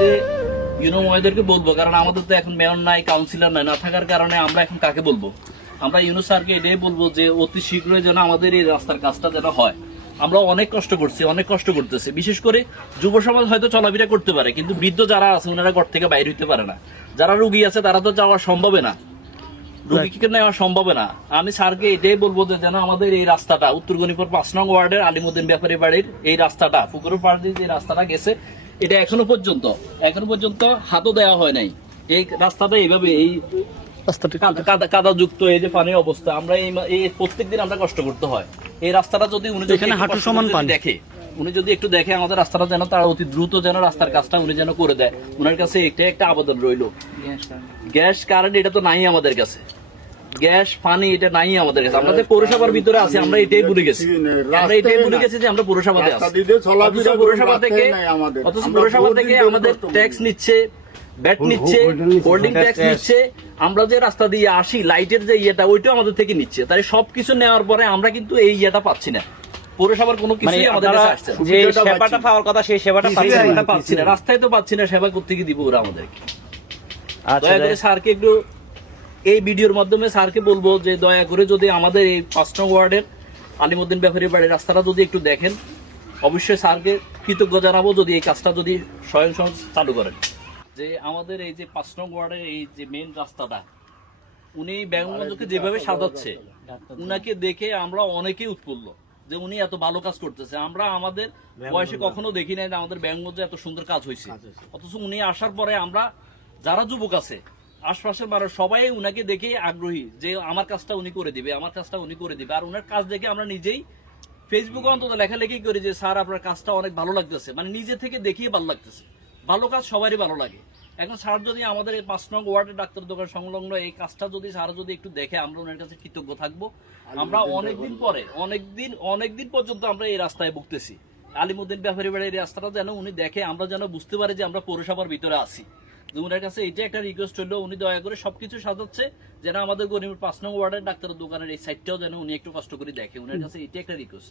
যে ইউনো মহোদয়দেরকে বলবো, কারণ আমাদের তো এখন মেয়র নাই, কাউন্সিলর নাই, না থাকার কারণে আমরা এখন কাকে বলবো? আমরা ইউনো স্যারকে এটাই বলবো যে অতি শীঘ্রই যেন আমাদের এই রাস্তার কাজটা যেন হয়। আমরা অনেক কষ্ট করছি, অনেক কষ্ট করতেছি। বিশেষ করে যুব সমাজ হয়তো চলাফেরা করতে পারে, কিন্তু বৃদ্ধ যারা আছে ওনারা ঘর থেকে বাইরে হইতে পারে না। যারা রোগী আছে তারা তো যাওয়া সম্ভব না, রোগীকে নেওয়া সম্ভব না। আমি স্যারকে এটাই বলবো যে যেন আমাদের এই রাস্তাটা উত্তর গণিপুর ৫ নং ওয়ার্ডের আলিমুদ্দিন ব্যাপারী বাড়ির এই রাস্তাটা, পুকুরের পাড় দিয়ে যে রাস্তাটা গেছে, এটা এখনো পর্যন্ত হাতও দেওয়া হয় নাই। এই রাস্তাটা এইভাবে এই কাদা যুক্ত, এই যে পানির অবস্থা, আমরা এই প্রত্যেকদিন আমরা কষ্ট করতে হয়। এই রাস্তাটা যদি উনি হাঁটু সমান দেখে, উনি যদি একটু দেখে আমাদের রাস্তাটা যেন তারা অতি দ্রুত যেন রাস্তার কাজটা উনি যেন করে দেয়, ওনার কাছে এটা একটা আবেদন রইল। গ্যাস কারেন্ট এটা তো নাই আমাদের কাছে, গ্যাস পানি এটা নাই আমাদের কাছে। আমরা যে পৌরসভার ভিতরে আছি আমরা এটাই ভুলে গেছি, যে আমরা পৌরসভাতে আছি। অথচ পৌরসভা থেকে আমাদের ট্যাক্স নিচ্ছে, ব্যাট নিচ্ছে, হোল্ডিং ট্যাক্স নিচ্ছে। আমরা যে রাস্তা দিয়ে আসি, লাইটের যে ইয়েটা ওইটাও আমাদের থেকে নিচ্ছে। তাই সবকিছু নেওয়ার পরে আমরা কিন্তু এই ইয়েটা পাচ্ছি না। পৌরসভার কোনো কিছুই আমাদের কাছে আসছে না, যে সেবাটা পাওয়ার কথা সেই সেবাটা পাচ্ছি না। রাস্তায় তো পাচ্ছি না, সেবা কোত্থেকে দিব ওরা আমাদেরকে? দয়া করে স্যারকে একটু এই ভিডিওর মাধ্যমে স্যারকে বলবো যে দয়া করে যদি আমাদের এই ৫ নং ওয়ার্ডের আলিমুদ্দিন ব্যাপারী বাড়ির রাস্তাটা যদি একটু দেখেন, অবশ্যই স্যারকে কৃতজ্ঞ জানাবো যদি এই কাজটা যদি স্বয়ং চালু করেন। যে আমাদের এই যে ৫ নং ওয়ার্ডের এই যে মেইন রাস্তাটা উনি ব্যাঙ্গমঞ্জকে যেভাবে সাজাচ্ছে, উনাকে দেখে আমরা অনেকেই উৎফুল্ল যে উনি এত ভালো কাজ করতেছে। আমরা আমাদের বয়সে কখনো দেখি নাই যে আমাদের ব্যাঙ্গমঞ্জে এত সুন্দর কাজ হয়েছে। অথচ উনি আসার পরে আমরা যারা যুবক আছে, আশপাশের মানুষ সবাই উনাকে দেখে আগ্রহী যে আমার কাজটা উনি করে দিবে, আমার কাজটা উনি করে দিবে। আর উনার কাজ দেখে আমরা নিজেই ফেসবুকে অন্তত লেখালেখি করি যে স্যার আপনার কাজটা অনেক ভালো লাগতেছে, মানে নিজে থেকে দেখিয়ে ভালো লাগতেছে। ভালো কাজ সবারই ভালো লাগে। এখন স্যার যদি আমাদের এই ৫ নং ওয়ার্ডের ডাক্তার দোকান সংলগ্ন এই কাজটা যদি স্যার যদি একটু দেখে, আমরা ওনার কাছে কৃতজ্ঞ থাকবো। আমরা অনেকদিন পরে অনেকদিন পর্যন্ত আমরা এই রাস্তায় ভুগতেছি। আলিমুদ্দিন ব্যাপারী বাড়ির এই রাস্তাটা যেন উনি দেখে, আমরা যেন বুঝতে পারি যে আমরা পৌরসভার ভিতরে আছি। উনার কাছে এটা একটা রিকোয়েস্ট হলো, উনি দয়া করে সবকিছু সাজাচ্ছে যেন আমাদের গরিবের ৫ নং ওয়ার্ডের ডাক্তারের দোকানের এই সাইডটাও যেন উনি একটু কষ্ট করে দেখে। উনার কাছে এটা একটা রিকোয়েস্ট।